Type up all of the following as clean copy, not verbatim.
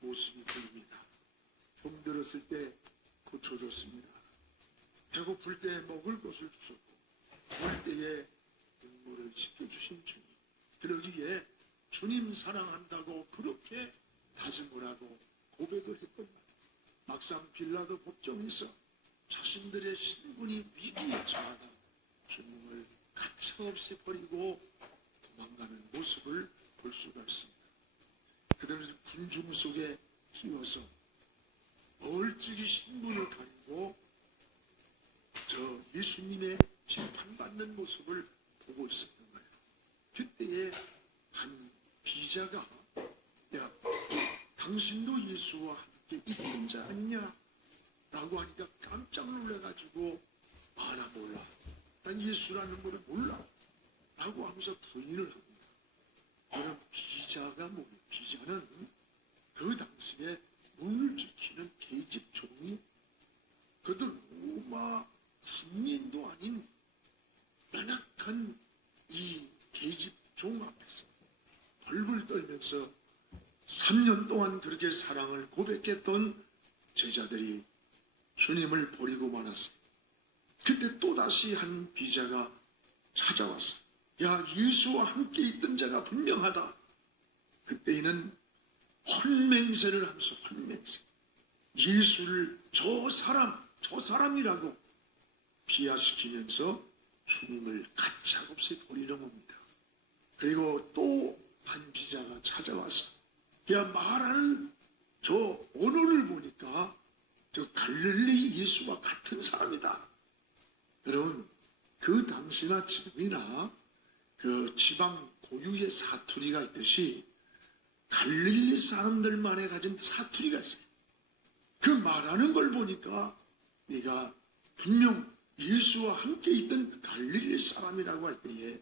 모습이 보입니다. 병들었을 때 고쳐줬습니다. 배고플 때 먹을 것을 주셨고 올 때에 눈물을 씻겨주신 주님, 그러기에 주님 사랑한다고 그렇게 다짐을 하고 고백을 했던 말, 막상 빌라도 법정에서 자신들의 신분이 위기에 처하다 주님을 가차없이 버리고 도망가는 모습을 볼 수가 있습니다. 그들을 군중 속에 키워서 멀찍이 신분을 가리고 저 예수님의 심판받는 모습을 보고 있었던 거예요. 그때에 한 비자가 야, 당신도 예수와 함께 있던 자 아니냐? 라고 하니까 깜짝 놀라가지고 나 몰라. 난 예수라는 분을 몰라. 라고 하면서 부인을 합니다. 그럼 비자가 뭐예요? 비자는 그 당시에 문을 지키는 계집 종이 그들 로마 군인도 아닌 연약한 이 계집 종 앞에서 벌벌 떨면서 3년 동안 그렇게 사랑을 고백했던 제자들이 주님을 버리고 말았어요. 그때 또다시 한 비자가 찾아와서 야, 예수와 함께 있던 자가 분명하다. 그때에는 헐맹세를 하면서 헐맹세, 예수를 저 사람이라고 비하시키면서 주님을 가차없이 버리려 합니다. 그리고 또 한 비자가 찾아와서 야, 말하는 저 언어를 보니까 저 갈릴리 예수와 같은 사람이다. 여러분, 그 당시나 지금이나 그 지방 고유의 사투리가 있듯이 갈릴리 사람들만에 가진 사투리가 있어요. 그 말하는 걸 보니까 네가 분명 예수와 함께 있던 갈릴리 사람이라고 할 때에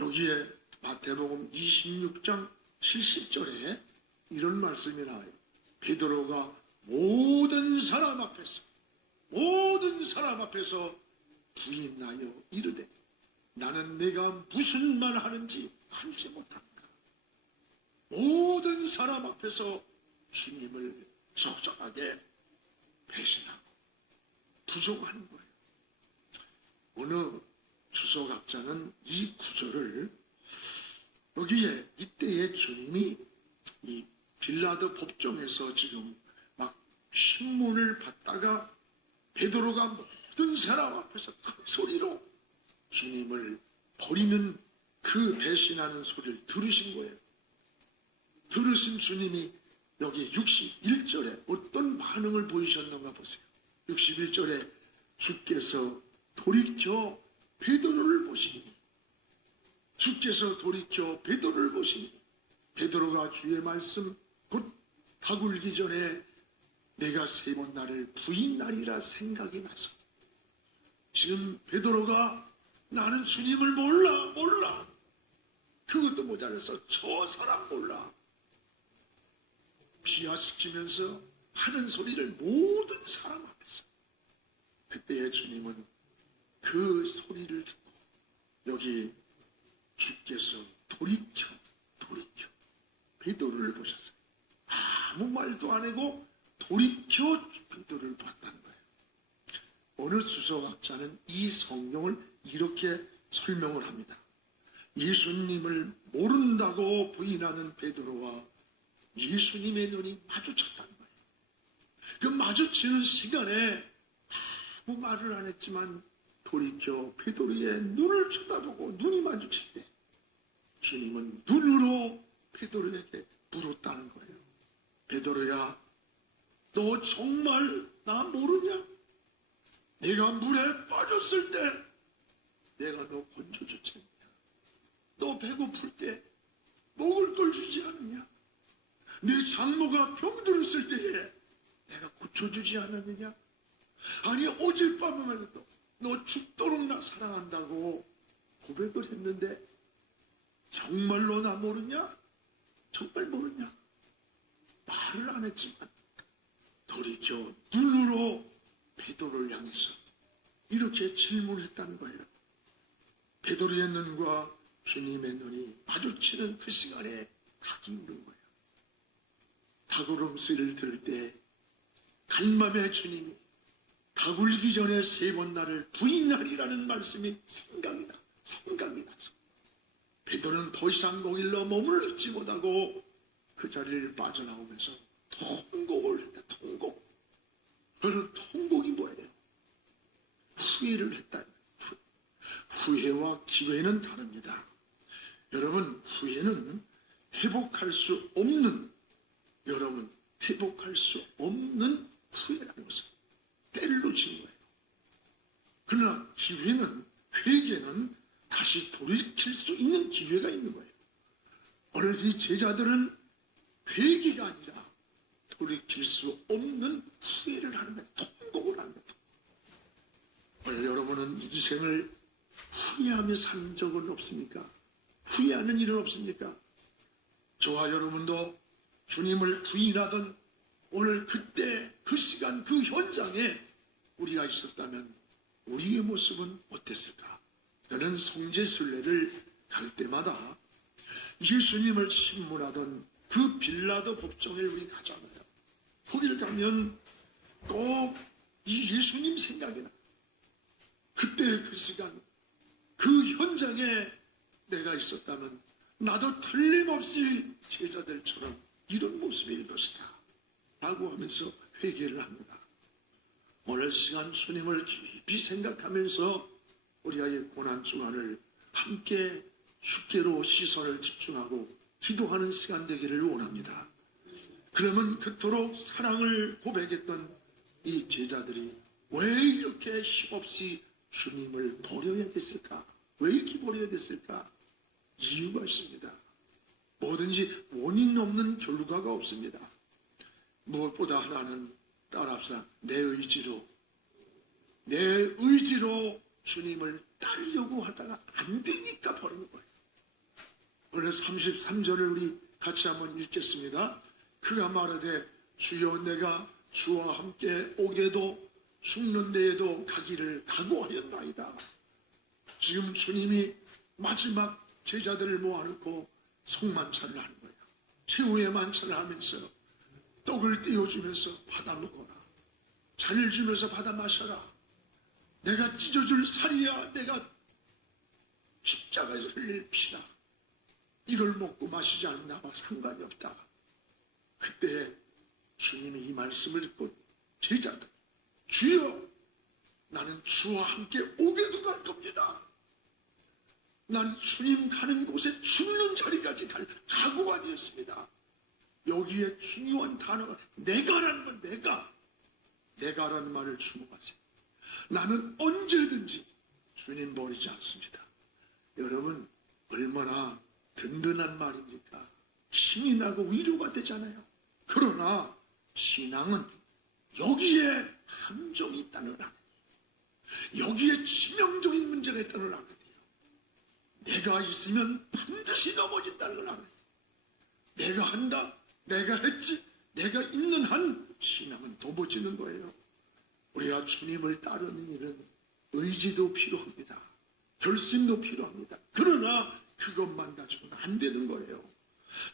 여기에 마태복음 26장 70절에 이런 말씀이 나와요. 베드로가 모든 사람 앞에서 부인하여 이르되 나는 내가 무슨 말 하는지 알지 못한다. 모든 사람 앞에서 주님을 적절하게 배신하고 부정하는 거예요. 어느 주석학자는 이 구절을 여기에 이때의 주님이 이 빌라도 법정에서 지금 막 신문을 받다가 베드로가 모든 사람 앞에서 큰 소리로 주님을 버리는 그 배신하는 소리를 들으신 거예요. 들으신 주님이 여기 61절에 어떤 반응을 보이셨는가 보세요. 61절에 주께서 돌이켜 베드로를 보시니 베드로가 주의 말씀 곧 다굴기 전에 내가 3번 나를 부인하리라 생각이 나서 지금 베드로가 나는 주님을 몰라 그것도 모자라서 저 사람 몰라 비하시키면서 하는 소리를 모든 사람 앞에서 그때의 주님은 그 소리를 듣고 여기 주께서 돌이켜 베드로를 보셨어요. 아무 말도 안 하고 돌이켜 베드로를 봤다는 거예요. 어느 주석학자는 이 성경을 이렇게 설명을 합니다. 예수님을 모른다고 부인하는 베드로와 예수님의 눈이 마주쳤다는 거예요. 그 마주치는 시간에 아무 말을 안 했지만 돌이켜 베드로의 눈을 쳐다보고 눈이 마주칠 때 주님은 눈으로 베드로에게 물었다는 거예요. 베드로야, 너 정말 나 모르냐? 내가 물에 빠졌을 때 내가 너 건져주지 않냐? 너 배고플 때 먹을 걸 주지 않느냐? 내 장모가 병들었을 때에 내가 고쳐주지 않았느냐? 아니 어젯밤에 너 죽도록 나 사랑한다고 고백을 했는데 정말로 나 모르냐? 정말 모르냐? 말을 안 했지만 돌이켜 눈으로 베드로를 향해서 이렇게 질문했다는 거예요. 베드로의 눈과 주님의 눈이 마주치는 그 시간에 닭이 울은 거예요. 닭울음소리를 들을 때 간밤에 주님이 닭 울기 전에 3번 나를 부인하리라는 말씀이 생각이 나서 베드로는 더 이상 거길로 머물지 못하고 그 자리를 빠져나오면서 통곡을 했다. 통곡. 그런 통곡이 뭐예요? 후회를 했다. 후회와 기회는 다릅니다. 여러분, 후회는 회복할 수 없는 후회라는 것은 때를 놓친 거예요. 그러나 기회는, 회개는 다시 돌이킬 수 있는 기회가 있는 거예요. 오늘 이 제자들은 회개가 아니라 돌이킬 수 없는 후회를 하는 거예요. 통곡을 하는 거예요. 오늘 여러분은 인생을 후회하며 산 적은 없습니까? 후회하는 일은 없습니까? 저와 여러분도 주님을 부인하던 오늘 그때 그 시간 그 현장에 우리가 있었다면 우리의 모습은 어땠을까? 저는 성지순례를 갈 때마다 예수님을 신문하던 그 빌라도 법정에 우리 가잖아요. 거기를 가면 꼭 이 예수님 생각이 나. 그때 그 시간 그 현장에 내가 있었다면 나도 틀림없이 제자들처럼 이런 모습일 것이다 라고 하면서 회개를 합니다. 오늘 시간 주님을 깊이 생각하면서 우리가 이 고난주간을 함께 주께로 시선을 집중하고 기도하는 시간 되기를 원합니다. 그러면 그토록 사랑을 고백했던 이 제자들이 왜 이렇게 힘없이 주님을 버려야 됐을까? 왜 이렇게 버려야 됐을까? 이유가 있습니다. 뭐든지 원인 없는 결과가 없습니다. 무엇보다 하나는 따라합시다. 내 의지로 주님을 따르려고 하다가 안 되니까 버리는 거예요. 오늘 33절을 우리 같이 한번 읽겠습니다. 그가 말하되 주여 내가 주와 함께 오게도 죽는 데에도 가기를 각오하였나이다. 지금 주님이 마지막 제자들을 모아놓고 속만찬을 하는 거예요. 최후의 만찬을 하면서 떡을 떼어주면서 받아 먹어라. 잔을 주면서 받아 마셔라. 내가 찢어줄 살이야. 내가 십자가에서 흘릴 피라. 이걸 먹고 마시지 않는 나와 상관이 없다. 그때 주님이 이 말씀을 듣고 제자들, 주여 나는 주와 함께 오게도 갈 겁니다. 난 주님 가는 곳에 죽는 자리까지 갈 각오가 되었습니다. 여기에 중요한 단어가 내가라는 건 내가라는 말을 주목하세요. 나는 언제든지 주님 버리지 않습니다. 여러분 얼마나 든든한 말입니까? 힘이 나고 위로가 되잖아요. 그러나 신앙은 여기에 함정이 있다는 걸 알아요. 여기에 치명적인 문제가 있다는 걸 알아요. 내가 있으면 반드시 넘어진다는 걸 알아요. 내가 한다, 내가 했지, 내가 있는 한 신앙은 넘어지는 거예요. 우리가 주님을 따르는 일은 의지도 필요합니다. 결심도 필요합니다. 그러나 그것만 가지고는 안 되는 거예요.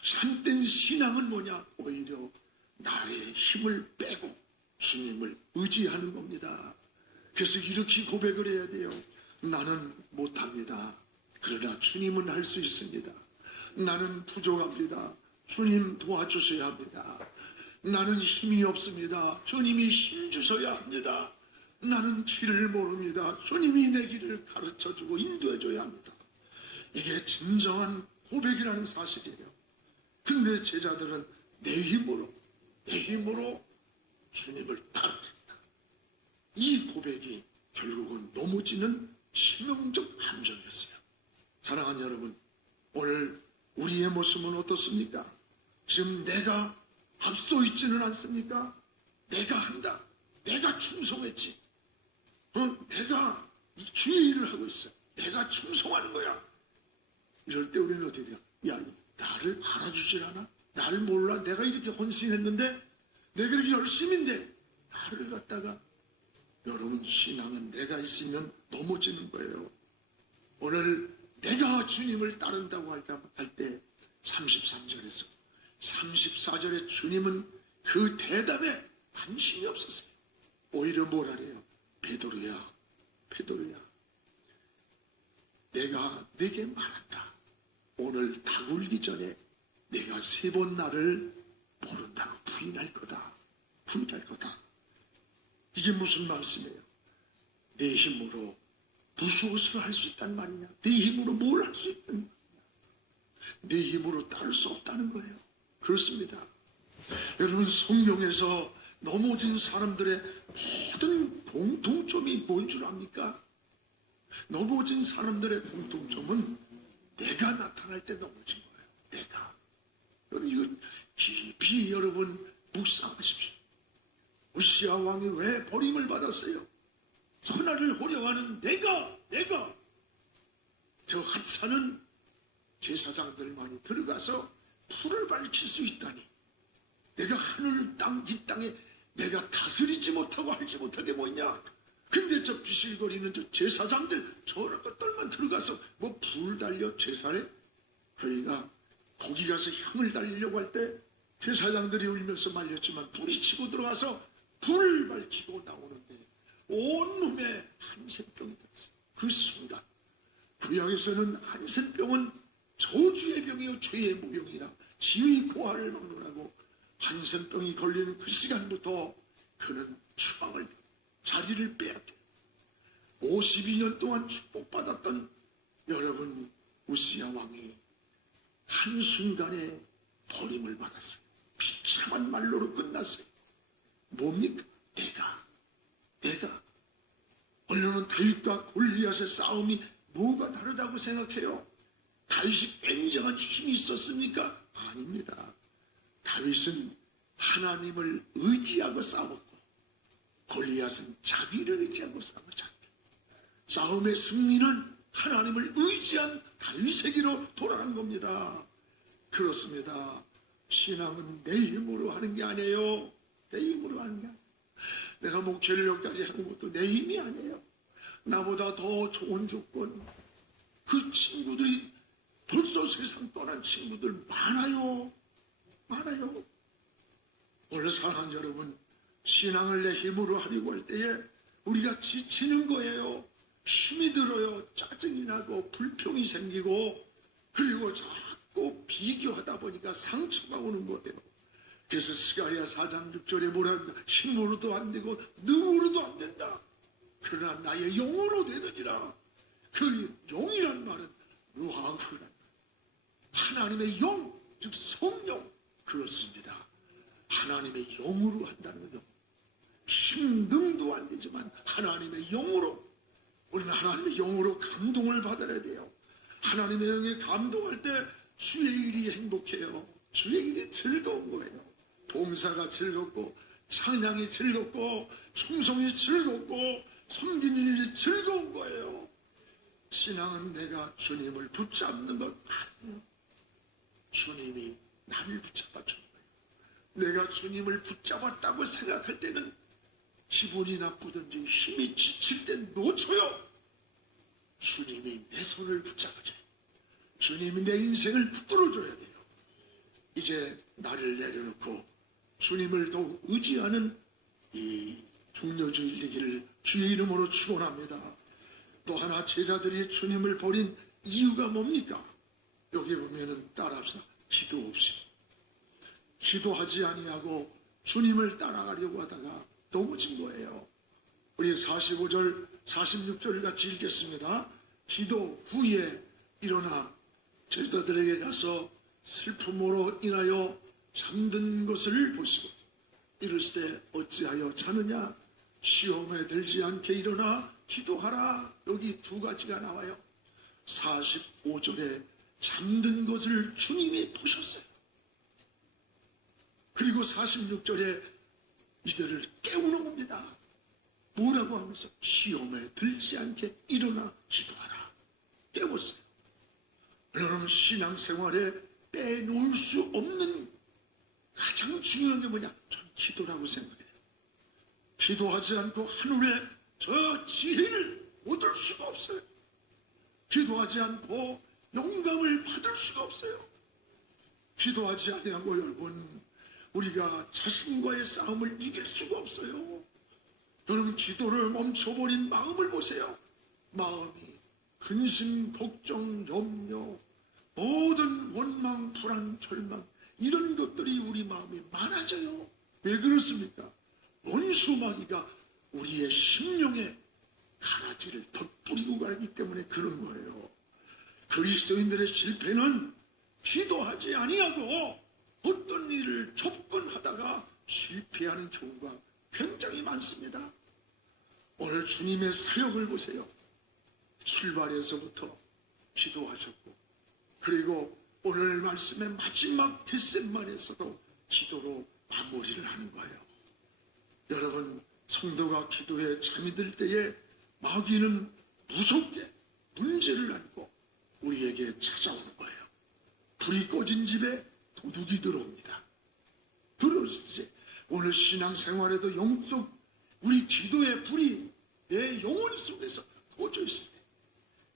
참된 신앙은 뭐냐? 오히려 나의 힘을 빼고 주님을 의지하는 겁니다. 그래서 이렇게 고백을 해야 돼요. 나는 못합니다. 그러나 주님은 할 수 있습니다. 나는 부족합니다. 주님 도와주셔야 합니다. 나는 힘이 없습니다. 주님이 힘 주셔야 합니다. 나는 길을 모릅니다. 주님이 내 길을 가르쳐주고 인도해줘야 합니다. 이게 진정한 고백이라는 사실이에요. 근데 제자들은 내 힘으로 주님을 따르겠다. 이 고백이 결국은 넘어지는 치명적 함정이었어요. 사랑하는 여러분, 오늘 우리의 모습은 어떻습니까? 지금 내가 앞서 있지는 않습니까? 내가 한다. 내가 충성했지. 내가 주의 일을 하고 있어. 내가 충성하는 거야. 이럴 때 우리는 어떻게 돼요? 야, 나를 알아주질 않아? 나를 몰라? 내가 이렇게 헌신했는데, 내가 이렇게 열심인데, 나를 갖다가, 여러분, 신앙은 내가 있으면 넘어지는 거예요. 오늘 내가 주님을 따른다고 할 때 33절에서 34절에 주님은 그 대답에 관심이 없었어요. 오히려 뭐라래요? 베드로야, 베드로야, 내가 네게 말한다. 오늘 닭 울기 전에 내가 3번 나를 모른다고 부인할 거다. 부인할 거다. 이게 무슨 말씀이에요? 내 힘으로 무엇을 할 수 있단 말이냐? 내 힘으로 뭘 할 수 있단 말이냐? 내 힘으로 따를 수 없다는 거예요. 그렇습니다. 여러분, 성경에서 넘어진 사람들의 모든 공통점이 뭔 줄 압니까? 넘어진 사람들의 공통점은 내가 나타날 때 넘어진 거예요. 내가. 여러분, 이거 깊이 여러분 묵상하십시오. 우시야 왕이 왜 버림을 받았어요? 천하를 호령하는 내가 저 핫산은 제사장들만이 들어가서 불을 밝힐 수 있다니, 내가 하늘 땅 이 땅에 내가 다스리지 못하고 할지 못하게 뭐냐? 근데 저 비실거리는 저 제사장들 저런 것들만 들어가서 뭐 불 달려 제사래? 그러니까 거기 가서 향을 달리려고 할 때 제사장들이 울면서 말렸지만 불이 치고 들어가서 불을 밝히고 나오는데 온몸에 한센병이 됐어요. 그 순간 구약에서는 한센병은 저주의 병이요 죄의 무병이라 지의 고아를 막론하고, 한센병이 걸리는 그 시간부터 그는 추방을, 자리를 빼앗겨요. 52년 동안 축복받았던 여러분 우시야 왕이 한순간에 버림을 받았어요. 비참한 말로로 끝났어요. 뭡니까? 내가. 언론은 다윗과 골리앗의 싸움이 뭐가 다르다고 생각해요? 다윗이 굉장한 힘이 있었습니까? 아닙니다. 다윗은 하나님을 의지하고 싸웠고, 골리앗은 자기를 의지하고 싸웠죠. 싸움의 승리는 하나님을 의지한 다윗에게로 돌아간 겁니다. 그렇습니다. 신앙은 내 힘으로 하는 게 아니에요. 내 힘으로 하는 게 아니에요. 내가 목회를 여기까지 하는 것도 내 힘이 아니에요. 나보다 더 좋은 조건, 그 친구들이 벌써 세상 떠난 친구들 많아요. 원래 사랑하는 여러분, 신앙을 내 힘으로 하려고 할 때에 우리가 지치는 거예요. 힘이 들어요. 짜증이 나고 불평이 생기고, 그리고 자꾸 비교하다 보니까 상처가 오는 거예요. 그래서 스가랴 4장 6절에 뭐라 합니까? 힘으로도 안 되고 능으로도 안 된다. 그러나 나의 영으로 되느니라. 그 영이란 말은 루하흐란, 하나님의 영, 즉 성령. 그렇습니다. 하나님의 영으로 한다는 거죠. 힘능도 안 되지만 하나님의 영으로, 우리는 하나님의 영으로 감동을 받아야 돼요. 하나님의 영에 감동할 때 주의 일이 행복해요. 주의 일이 즐거운 거예요. 봉사가 즐겁고, 찬양이 즐겁고, 충성이 즐겁고, 섬기는 일이 즐거운 거예요. 신앙은 내가 주님을 붙잡는 것 아니에요. 주님이 나를 붙잡아 주는 거예요. 내가 주님을 붙잡았다고 생각할 때는 기분이 나쁘든지 힘이 지칠 때 놓쳐요. 주님이 내 손을 붙잡아줘요. 주님이 내 인생을 붙들어줘야 돼요. 이제 나를 내려놓고 주님을 더욱 의지하는 이 중요주일 되기를 주의 이름으로 축원합니다. 또 하나, 제자들이 주님을 버린 이유가 뭡니까? 여기 보면은 따라합시다. 기도 없이, 기도하지 아니하고 주님을 따라가려고 하다가 넘어진 거예요. 우리 45절 46절 같이 읽겠습니다. 기도 후에 일어나 제자들에게 가서 슬픔으로 인하여 잠든 것을 보시고 이르시되 어찌하여 자느냐? 시험에 들지 않게 일어나 기도하라. 여기 두 가지가 나와요. 45절에 잠든 것을 주님이 보셨어요. 그리고 46절에 이들을 깨우는 겁니다. 뭐라고 하면서? 시험에 들지 않게 일어나 기도하라. 깨웠어요. 여러분, 신앙생활에 빼놓을 수 없는 가장 중요한 게 뭐냐? 전 기도라고 생각해요. 기도하지 않고 하늘에 저 지혜를 얻을 수가 없어요. 기도하지 않고 영감을 받을 수가 없어요. 기도하지 아니하고 여러분, 우리가 자신과의 싸움을 이길 수가 없어요. 여러분, 기도를 멈춰버린 마음을 보세요. 마음이 근심, 걱정, 염려, 모든 원망, 불안, 절망, 이런 것들이 우리 마음에 많아져요. 왜 그렇습니까? 원수마귀가 우리의 심령에 가라지를 덧뿌리고 가기 때문에 그런 거예요. 그리스도인들의 실패는 기도하지 아니하고 어떤 일을 접근하다가 실패하는 경우가 굉장히 많습니다. 오늘 주님의 사역을 보세요. 출발에서부터 기도하셨고, 그리고 오늘 말씀의 마지막 겟셋만에서도 기도로 마무리를 하는 거예요. 여러분, 성도가 기도에 잠이 들 때에 마귀는 무섭게 문제를 안고 우리에게 찾아오는 거예요. 불이 꺼진 집에 도둑이 들어옵니다. 들어오시지. 오늘 신앙생활에도 영적 우리 기도의 불이 내 영혼 속에서 꺼져 있습니다.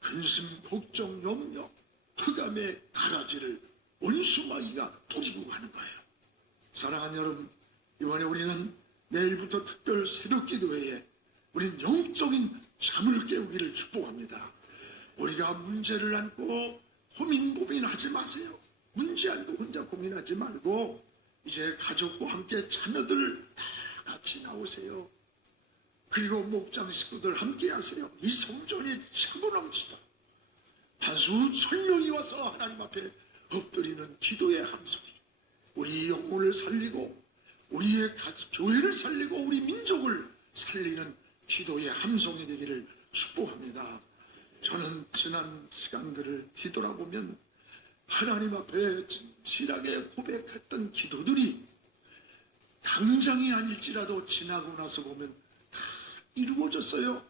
근심, 걱정, 염려, 흑암의 가라지를 원수마귀가 뿌리고 가는 거예요. 사랑하는 여러분, 이번에 우리는 내일부터 특별 새벽 기도회에 우린 영적인 잠을 깨우기를 축복합니다. 우리가 문제를 안고 고민하지 마세요. 문제 안고 혼자 고민하지 말고 이제 가족과 함께 자녀들 다 같이 나오세요. 그리고 목장 식구들 함께 하세요. 이 성전이 차고 넘치다. 단수 1000명이 와서 하나님 앞에 엎드리는 기도의 함성이 우리 영혼을 살리고 우리의 교회를 살리고 우리 민족을 살리는 기도의 함성이 되기를 축복합니다. 저는 지난 시간들을 뒤돌아보면 하나님 앞에 진실하게 고백했던 기도들이 당장이 아닐지라도 지나고 나서 보면 다 이루어졌어요.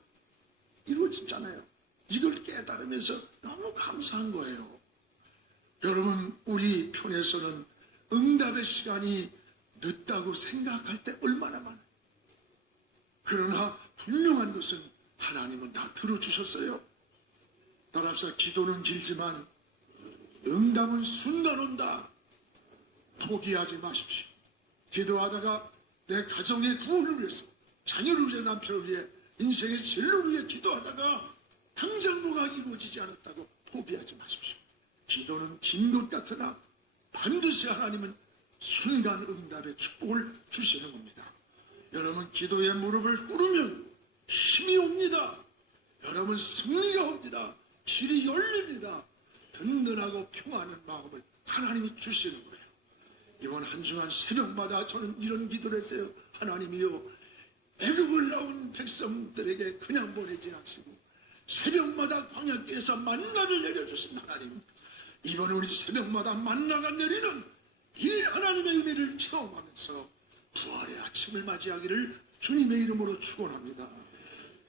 이루어졌잖아요. 이걸 깨달으면서 너무 감사한 거예요. 여러분, 우리 편에서는 응답의 시간이 늦다고 생각할 때 얼마나 많아요. 그러나 분명한 것은 하나님은 다 들어주셨어요. 따라서 기도는 길지만 응답은 순간 온다. 포기하지 마십시오. 기도하다가 내 가정의 구원을 위해서, 자녀를 위해, 남편을 위해, 인생의 진로를 위해 기도하다가 당장 뭐가 이루어지지 않았다고 포기하지 마십시오. 기도는 긴 것 같으나 반드시 하나님은 순간 응답의 축복을 주시는 겁니다. 여러분, 기도의 무릎을 꿇으면 힘이 옵니다. 여러분, 승리가 옵니다. 길이 열립니다. 든든하고 평안한 마음을 하나님이 주시는 거예요. 이번 한 주간 새벽마다 저는 이런 기도를 했어요. 하나님이요, 애굽을 나온 백성들에게 그냥 보내지 않으시고 새벽마다 광야길에서 만나를 내려주신 하나님, 이번 우리 새벽마다 만나가 내리는 이 하나님의 은혜를 체험하면서 부활의 아침을 맞이하기를 주님의 이름으로 축원합니다.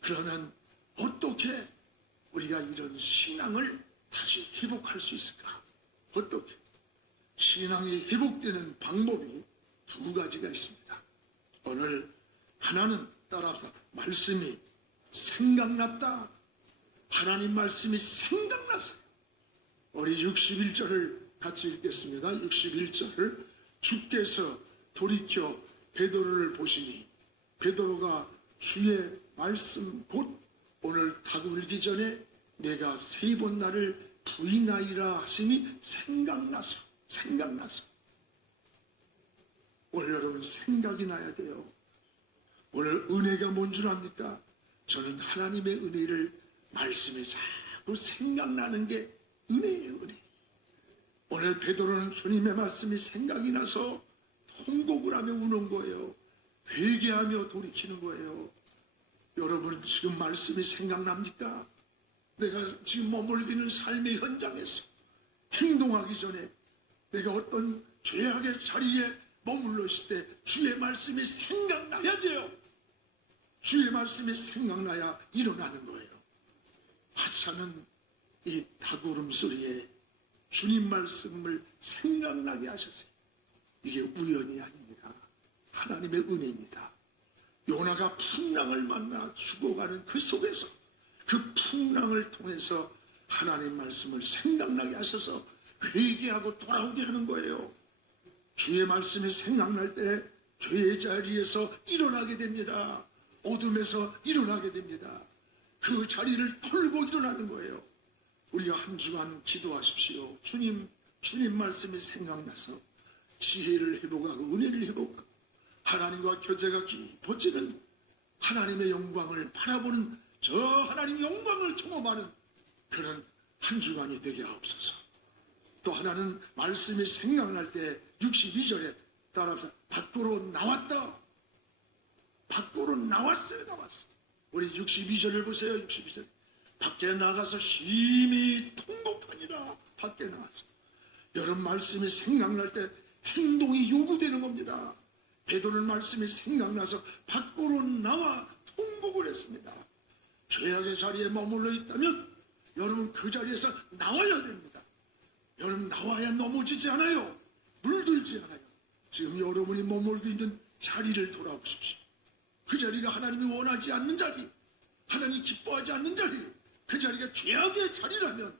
그러면 어떻게 우리가 이런 신앙을 다시 회복할 수 있을까? 어떻게? 신앙이 회복되는 방법이 두 가지가 있습니다. 오늘 하나는 따라서 말씀이 생각났다. 하나님 말씀이 생각났어요. 우리 61절을 같이 읽겠습니다. 61절. 주께서 돌이켜 베드로를 보시니 베드로가 주의 말씀 곧 오늘 다구르기 전에 내가 3번 나를 부인하리라 하심이 생각나서 오늘 여러분 생각이 나야 돼요. 오늘 은혜가 뭔 줄 압니까? 저는 하나님의 은혜를 말씀에 자꾸 생각나는 게 은혜예요. 은혜. 오늘 베드로는 주님의 말씀이 생각이 나서 통곡을 하며 우는 거예요. 회개하며 돌이키는 거예요. 여러분, 지금 말씀이 생각납니까? 내가 지금 머물기는 삶의 현장에서 행동하기 전에 내가 어떤 죄악의 자리에 머물러 있을 때 주의 말씀이 생각나야 돼요. 주의 말씀이 생각나야 일어나는 거예요. 하찮은 이 닭울음 소리에 주님 말씀을 생각나게 하셨어요. 이게 우연이 아닙니다. 하나님의 은혜입니다. 요나가 풍랑을 만나 죽어가는 그 속에서 그 풍랑을 통해서 하나님 말씀을 생각나게 하셔서 회개하고 돌아오게 하는 거예요. 주의 말씀이 생각날 때 죄의 자리에서 일어나게 됩니다. 어둠에서 일어나게 됩니다. 그 자리를 털고 일어나는 거예요. 우리가 한 주간 기도하십시오. 주님 말씀이 생각나서 지혜를 회복하고 은혜를 회복하고 하나님과 교제가 깊어지는 하나님의 영광을 바라보는 저 하나님의 영광을 경험하는 그런 한 주간이 되게 하옵소서. 또 하나는 말씀이 생각날 때 62절에 따라서 밖으로 나왔다. 밖으로 나왔어요. 우리 62절을 보세요. 62절. 밖에 나가서 심히 통곡하니라. 밖에 나가서. 여러분 말씀이 생각날 때 행동이 요구되는 겁니다. 베드로는 말씀이 생각나서 밖으로 나와 통곡을 했습니다. 죄악의 자리에 머물러 있다면 여러분 그 자리에서 나와야 됩니다. 여러분 나와야 넘어지지 않아요. 물들지 않아요. 지금 여러분이 머물고 있는 자리를 돌아보십시오. 그 자리가 하나님이 원하지 않는 자리, 하나님이 기뻐하지 않는 자리, 그 자리가 죄악의 자리라면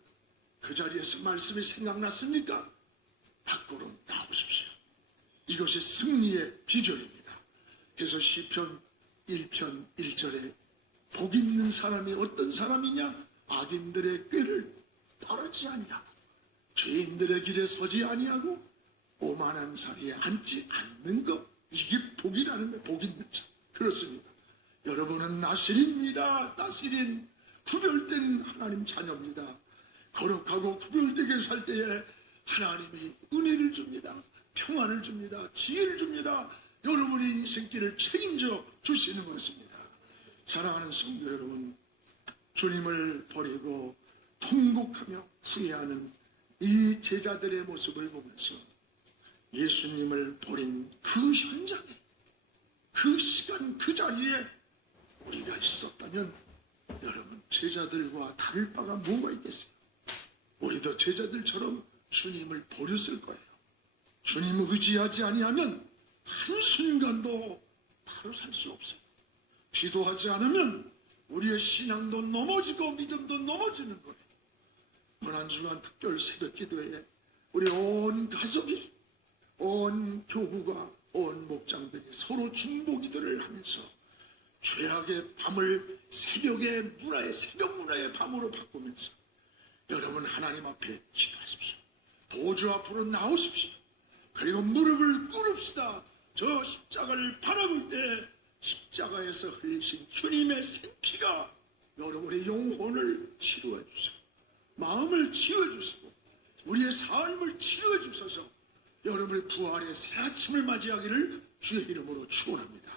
그 자리에서 말씀이 생각났습니까? 밖으로 나오십시오. 이것이 승리의 비결입니다. 그래서 시편 1편 1절에 복 있는 사람이 어떤 사람이냐? 악인들의 꾀를 따르지 아니하고 죄인들의 길에 서지 아니하고 오만한 자리에 앉지 않는 것, 이게 복이라는 거예요. 복 있는 자. 그렇습니다. 여러분은 나실입니다. 나실인 구별된 하나님 자녀입니다. 거룩하고 구별되게 살 때에 하나님이 은혜를 줍니다. 평안을 줍니다. 지혜를 줍니다. 여러분의 인생길을 책임져 주시는 것입니다. 사랑하는 성도 여러분, 주님을 버리고 통곡하며 후회하는 이 제자들의 모습을 보면서 예수님을 버린 그 현장에, 그 시간, 그 자리에 우리가 있었다면 여러분 제자들과 다를 바가 뭐가 있겠어요? 우리도 제자들처럼 주님을 버렸을 거예요. 주님을 의지하지 아니하면 한순간도 바로 살 수 없어요. 기도하지 않으면 우리의 신앙도 넘어지고 믿음도 넘어지는 거예요. 한 주간 특별 새벽 기도에 우리 온 가족이, 온 교구가, 온 목장들이 서로 중보기도를 하면서 죄악의 밤을 새벽의 문화의, 새벽 문화의 밤으로 바꾸면서 여러분 하나님 앞에 기도하십시오. 보좌 앞으로 나오십시오. 그리고 무릎을 꿇읍시다. 저 십자가를 바라볼 때 십자가에서 흘리신 주님의 생피가 여러분의 영혼을 치료해 주시고 마음을 치유해 주시고 우리의 삶을 치유해 주셔서 여러분의 부활의 새 아침을 맞이하기를 주의 이름으로 축원합니다.